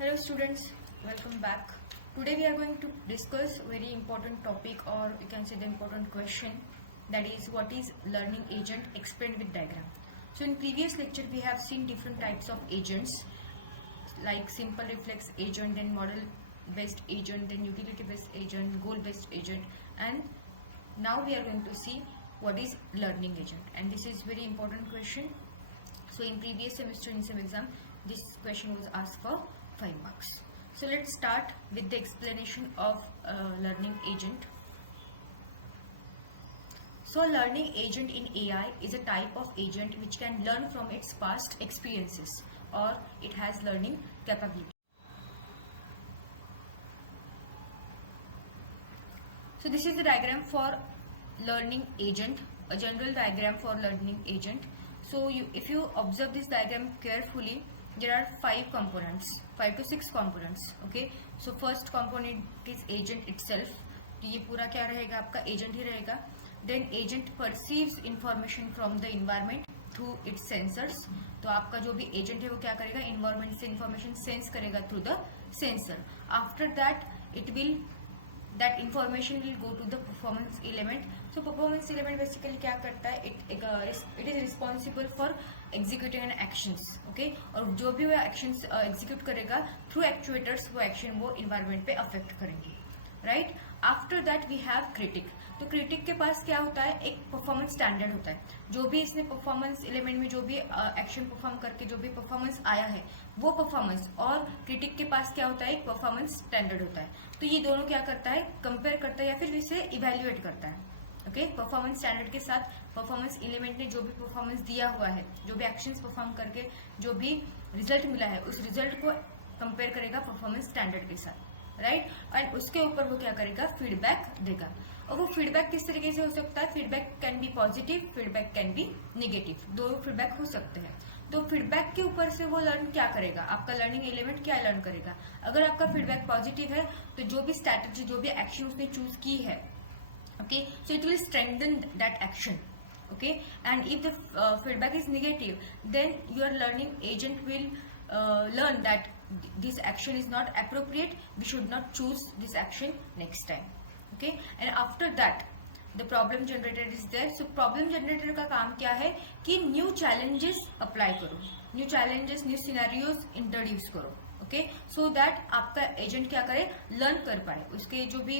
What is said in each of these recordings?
Hello students, welcome back. Today we are going to discuss very important topic, or you can say the important question, that is what is learning agent explained with diagram. So in previous lecture we have seen different types of agents like simple reflex agent, then model based agent, then utility based agent, goal based agent, and now we are going to see what is learning agent, and this is very important question. So in previous semester in some exam this question was asked for 5 marks. So let's start with the explanation of learning agent. So a learning agent in AI is a type of agent which can learn from its past experiences, or it has learning capability. So this is the diagram for learning agent, a general diagram for learning agent. So if you observe this diagram carefully, there are 5 components, 5 to 6 components. Okay, so first component is agent itself. तो ये पूरा क्या रहेगा, आपका agent ही रहेगा. Then agent perceives information from the environment through its sensors. तो आपका जो भी agent है वो क्या करेगा, environment से information sense करेगा through the sensor. After that that information will go to the performance element. So performance element basically क्या करता है, it is responsible for executing an actions. Okay, और जो भी वो actions execute करेगा through actuators, वो action वो environment पे affect करेंगे. Right? After that we have critic. तो क्रिटिक के पास क्या होता है, एक परफॉर्मेंस स्टैंडर्ड होता है. जो भी इसने परफॉर्मेंस एलिमेंट में जो भी एक्शन परफॉर्म करके जो भी परफॉर्मेंस आया है वो परफॉर्मेंस, और क्रिटिक के पास क्या होता है, एक परफॉर्मेंस स्टैंडर्ड होता है. तो ये दोनों क्या करता है, कंपेयर करता है या फिर इसे इवेल्युएट करता है. ओके, परफॉर्मेंस स्टैंडर्ड के साथ परफॉर्मेंस एलिमेंट ने जो भी परफॉर्मेंस दिया हुआ है, जो भी एक्शंस परफॉर्म करके जो भी रिजल्ट मिला है, उस रिजल्ट को कंपेयर करेगा परफॉर्मेंस स्टैंडर्ड के साथ. राइट, एंड उसके ऊपर वो क्या करेगा, फीडबैक देगा. और वो फीडबैक किस तरीके से हो सकता है, feedback can be positive, feedback can be negative, दो फीडबैक हो सकते हैं. तो फीडबैक के ऊपर से वो लर्न क्या करेगा, आपका लर्निंग एलिमेंट क्या लर्न करेगा. अगर आपका फीडबैक पॉजिटिव है तो जो भी स्ट्रैटेजी, जो भी एक्शन उसने चूज की है, okay, so it will strengthen that action. Okay, and if the feedback is negative, then your learning agent will learn that this action is not appropriate, we should not choose this action next time. Okay, and after that the problem generator is there. So problem generator का काम क्या है कि new challenges apply करो, new challenges, new scenarios introduce करो. Okay, so that आपका एजेंट क्या करे, लर्न कर पाए, उसके जो भी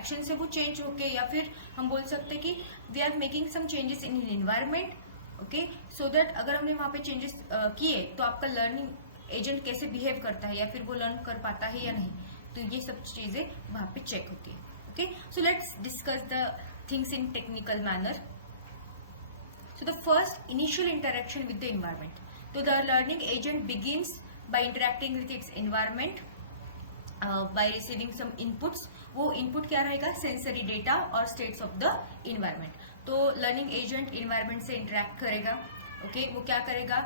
एक्शन है वो चेंज होके, या फिर हम बोल सकते हैं कि we are making some changes in environment. Okay, so that अगर हमने वहां पे चेंजेस किए तो आपका लर्निंग एजेंट कैसे बिहेव करता है, या फिर वो लर्न कर पाता है या नहीं, तो ये सब चीजें वहां पे चेक होती है. Okay, so let's discuss the things in technical manner. So the first, initial interaction with the environment. तो the learning agent begins by interacting with its environment, by receiving some inputs. वो input क्या रहेगा, sensory data और states of the environment. तो learning agent environment से interact करेगा. Okay, वो क्या करेगा,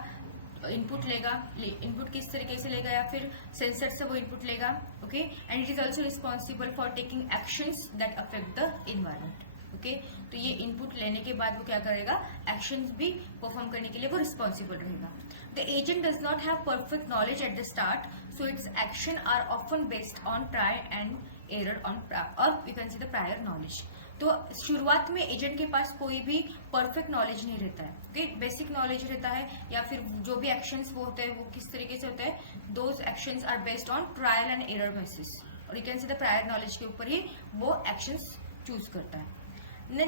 इनपुट लेगा. इनपुट किस तरीके से लेगा, या फिर सेंसर से वो इनपुट लेगा. Okay, and it is also responsible for taking actions that affect the environment. Okay, तो ये इनपुट लेने के बाद वो क्या करेगा, एक्शंस भी परफॉर्म करने के लिए वो रिस्पॉन्सिबल रहेगा. The agent does not have perfect knowledge at the start, so its action are often based on try and error on, और you can see the prior knowledge. तो शुरुआत में एजेंट के पास कोई भी परफेक्ट नॉलेज नहीं रहता है. ओके, बेसिक नॉलेज रहता है, या फिर जो भी एक्शंस वो होते हैं वो किस तरीके से होते हैं, those actions are based on trial and error basis, और you can see the prior knowledge के ऊपर ही वो एक्शंस चूज करता है.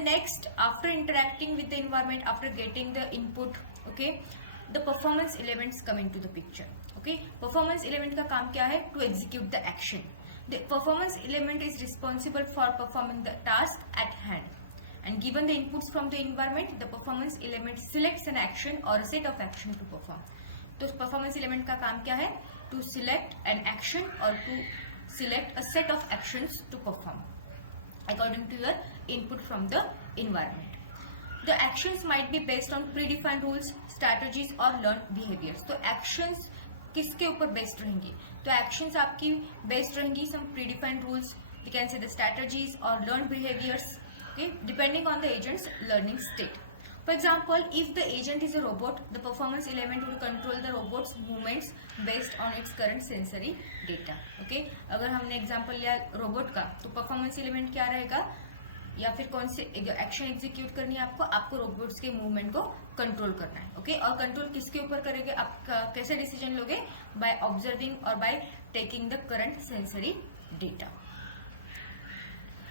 Next, after interacting with the environment, after getting the input, okay, the performance elements come into the picture. Okay, performance element का काम क्या है, to execute the action. The performance element is responsible for performing the task at hand, and given the inputs from the environment, the performance element selects an action or a set of action to perform. तो performance element का काम क्या है, to select an action or to select a set of actions to perform according to your input from the environment. The actions might be based on predefined rules, strategies or learned behaviors. तो actions किसके ऊपर बेस्ड रहेंगी, तो एक्शंस आपकी based रहेंगी some predefined rules, we can say the strategies और learn behaviours. Okay, depending on the agent's learning state. For example, if the agent is a robot, the performance element will control the robot's movements based on its current sensory data. Okay? अगर हमने एग्जांपल लिया रोबोट का, तो performance element क्या रहेगा, या फिर कौन से एक्शन एग्जीक्यूट करनी है आपको रोबोट्स के मूवमेंट को कंट्रोल करना है. ओके? और कंट्रोल किसके ऊपर करेंगे, आप कैसे डिसीजन लोगे, बाय ऑब्जर्विंग और by taking the current sensory data.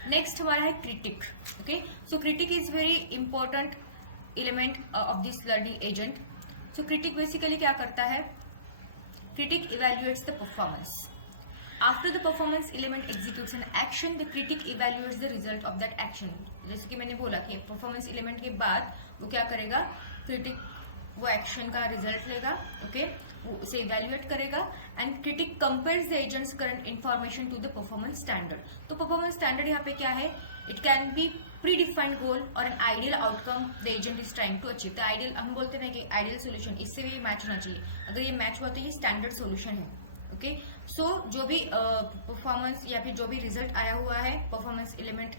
Next हमारा है critic. Okay? So critic is very important element of this learning agent. So critic basically क्या करता है, critic evaluates the performance. After the performance element executes an action, the critic evaluates the result of that action. जैसे कि मैंने बोला कि performance element के बाद वो क्या करेगा, critic वो एक्शन का रिजल्ट लेगा. ओके? वो उसे इवेल्युएट करेगा and critic compares the agent's current information to the performance standard. तो परफॉर्मेंस स्टैंडर्ड यहाँ पे क्या है, it can be predefined goal और an ideal outcome the agent is trying to achieve. तो आइडियल हम बोलते हैं कि आइडियल सोल्यूशन इससे भी मैच होना चाहिए. अगर ये मैच हुआ तो ये स्टैंडर्ड सोल्यूशन है. ओके? सो जो भी परफॉर्मेंस या फिर जो भी रिजल्ट आया हुआ है परफॉर्मेंस एलिमेंट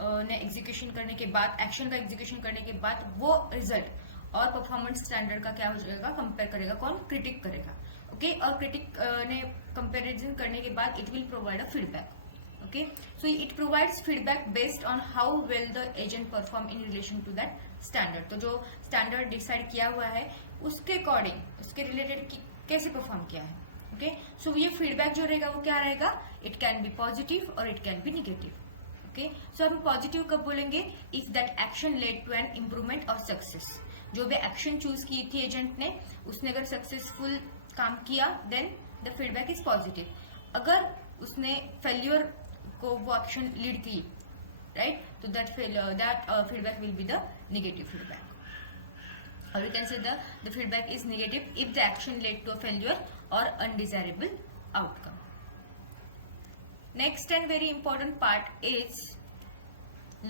ने एग्जीक्यूशन करने के बाद, एक्शन का एग्जीक्यूशन करने के बाद, वो रिजल्ट और परफॉर्मेंस स्टैंडर्ड का क्या हो जाएगा, कंपेयर करेगा. कौन? क्रिटिक करेगा. ओके? और क्रिटिक ने कंपेरिजन करने के बाद it will provide a feedback. Okay? So it provides feedback based on how well the agent perform in relation to that standard. तो जो स्टैंडर्ड डिसाइड किया हुआ है उसके अकॉर्डिंग, उसके रिलेटेड कैसे परफॉर्म किया है. ओके? सो ये फीडबैक जो रहेगा वो क्या रहेगा, इट कैन बी पॉजिटिव और it can be negative. Okay? So हम पॉजिटिव कब बोलेंगे, if that action led to an improvement और सक्सेस. जो भी एक्शन चूज की थी एजेंट ने, उसने अगर सक्सेसफुल काम किया, then the feedback is positive. अगर उसने फेल्यूर को वो एक्शन लीड की, राइट, तो that feedback will be the negative feedback. और you can say the feedback is negative if the action led to a failure और undesirable outcome. Next and very important part is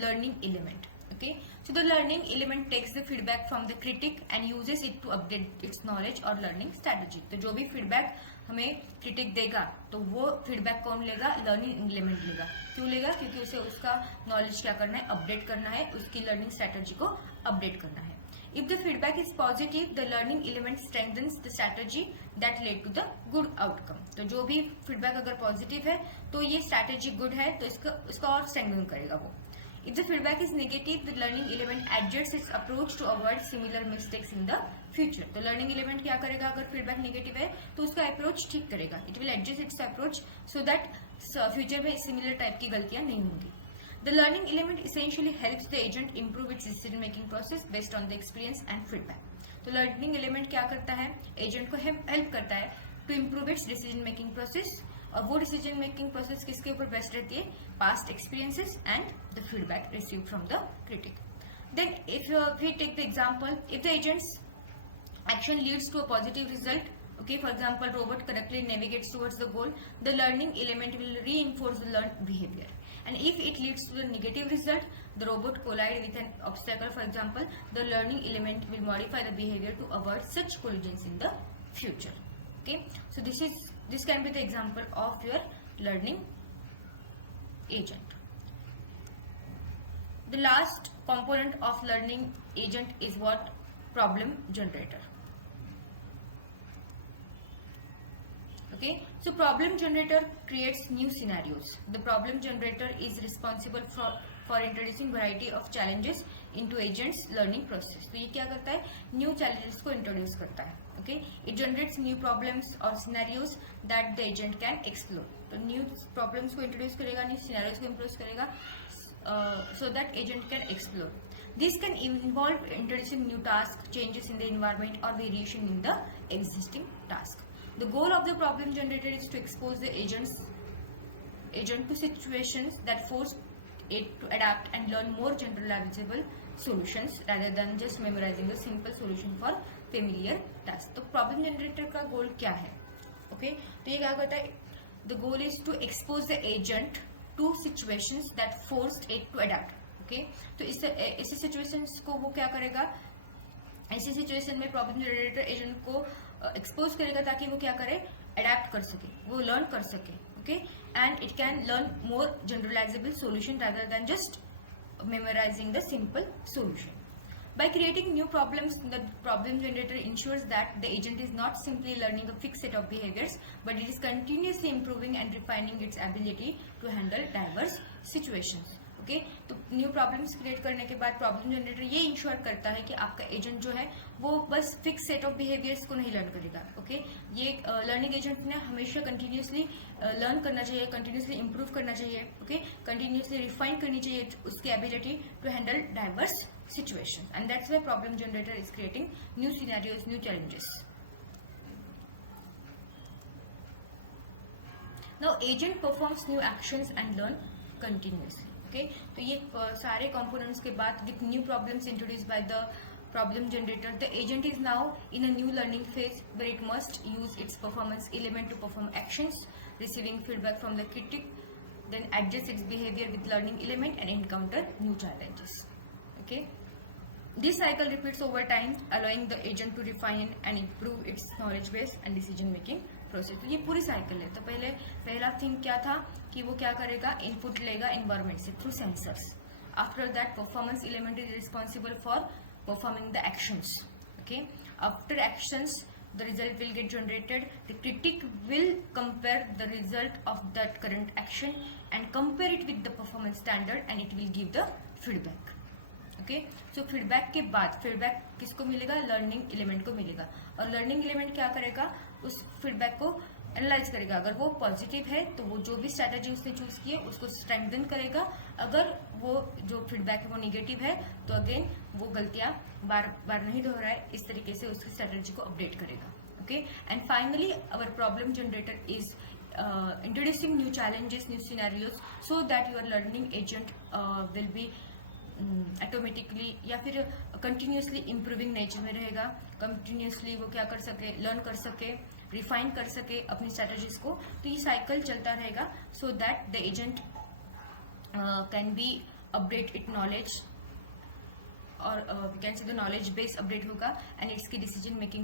learning element. Okay, so the learning element takes the feedback from the critic and uses it to update its knowledge or learning strategy. तो जो भी feedback हमें critic देगा तो वो feedback कौन लेगा, learning element लेगा. क्यों लेगा? क्योंकि उसे उसका knowledge क्या करना है, update करना है, उसकी learning strategy को update करना है. If the feedback is positive, the learning element strengthens the strategy that led to the good outcome. तो जो भी feedback अगर positive है तो ये strategy good है, तो इसका और strengthen करेगा वो. If the feedback is negative, the learning element adjusts its approach to avoid similar mistakes in the future. तो learning element क्या करेगा, अगर feedback negative है तो उसका approach ठीक करेगा. It will adjust its approach so that future में similar type की गलतियां नहीं होंगी. The learning element essentially helps the agent improve its decision making process based on the experience and feedback. तो learning element क्या करता है, agent को help करता है to improve its decision making process. और वो डिसीजन मेकिंग प्रोसेस किसके ऊपर बेस्ट रहती है, past experiences and the feedback received from the critic. Then if we take the example, if the agent's action leads to a positive result, okay, for example, robot correctly navigates towards the goal, the learning element will reinforce the learned behavior. And if it leads to the negative result, the robot collide with an obstacle, for example, the learning element will modify the behavior to avoid such collisions in the future. Okay, so this can be the example of your learning agent. The last component of learning agent is what? Problem generator. Okay, so problem generator creates new scenarios. The problem generator is responsible for introducing variety of challenges into agents learning process. तो ये क्या करता है, new challenges को introduce करता है. Okay, it generates new problems or scenarios that the agent can explore. तो new problems को introduce करेगा, new scenarios को introduce करेगा, so that agent can explore. This can involve introducing new tasks, changes in the environment, or variation in the existing task. The goal of the problem generator is to expose the agent to situations that force it to adapt and learn more generalizable solutions rather than just memorizing a simple solution for familiar tasks. तो problem generator का goal क्या है? Okay, तो ये क्या करता है? The goal is to expose the agent to situations that forced it to adapt. Okay, तो इस situations को वो क्या करेगा? ऐसी सिचुएशन में प्रॉब्लम जनरेटर एजेंट को एक्सपोज करेगा ताकि वो क्या करे, अडेप्ट कर सके, वो लर्न कर सके. Okay, and it can learn more generalisable solution rather than just memorising the simple solution. By creating new problems, the problem generator ensures that the agent is not simply learning a fixed set of behaviors, but it is continuously improving and refining its ability to handle diverse situations. Okay, तो new problems create करने के बाद problem generator ये इंश्योर करता है कि आपका एजेंट जो है वो बस फिक्स सेट ऑफ बिहेवियर्स को नहीं लर्न करेगा. ओके, ये लर्निंग एजेंट ने हमेशा कंटिन्यूसली लर्न करना चाहिए, कंटिन्यूसली इंप्रूव करना चाहिए. ओके, कंटिन्यूसली रिफाइन करनी चाहिए उसकी ability to handle diverse situations, and that's why problem generator is creating new scenarios, new challenges. Now agent performs new actions and learn continuously. Okay, तो ये सारे components के बाद with new problems introduced by the problem generator, the agent is now in a new learning phase where it must use its performance element to perform actions, receiving feedback from the critic, then adjust its behavior with learning element and encounter new challenges. Okay, this cycle repeats over time, allowing the agent to refine and improve its knowledge base and decision making process. तो ये पूरी साइकिल है. तो पहला थिंग क्या था कि वो क्या करेगा, इनपुट लेगा एनवायरमेंट से through sensors. After that performance element is responsible for performing the actions. Okay, after actions the result will get generated. The critic will compare the result of that current action and compare it with the performance standard, and it will give the feedback. Okay, सो फीडबैक के बाद फीडबैक किसको मिलेगा, learning element को मिलेगा. और learning element क्या करेगा, उस फीडबैक को एनालाइज करेगा. अगर वो पॉजिटिव है तो वो जो भी स्ट्रैटेजी उसने चूज की है उसको स्ट्रेंथन करेगा. अगर वो जो फीडबैक है वो निगेटिव है तो अगेन वो गलतियां बार बार नहीं दोहराए, इस तरीके से उसकी स्ट्रैटेजी को अपडेट करेगा. Okay, and finally our problem generator is introducing new challenges, new scenarios, so that your learning agent will be automatically या फिर कंटिन्यूसली इम्प्रूविंग नेचर में रहेगा. कंटिन्यूसली वो क्या कर सके, लर्न कर सके, रिफाइन कर सके अपनी स्ट्रेटजीज को. तो ये साइकिल चलता रहेगा so that the agent can be update it knowledge, और we can say the knowledge base update होगा एंड इसकी डिसीजन मेकिंग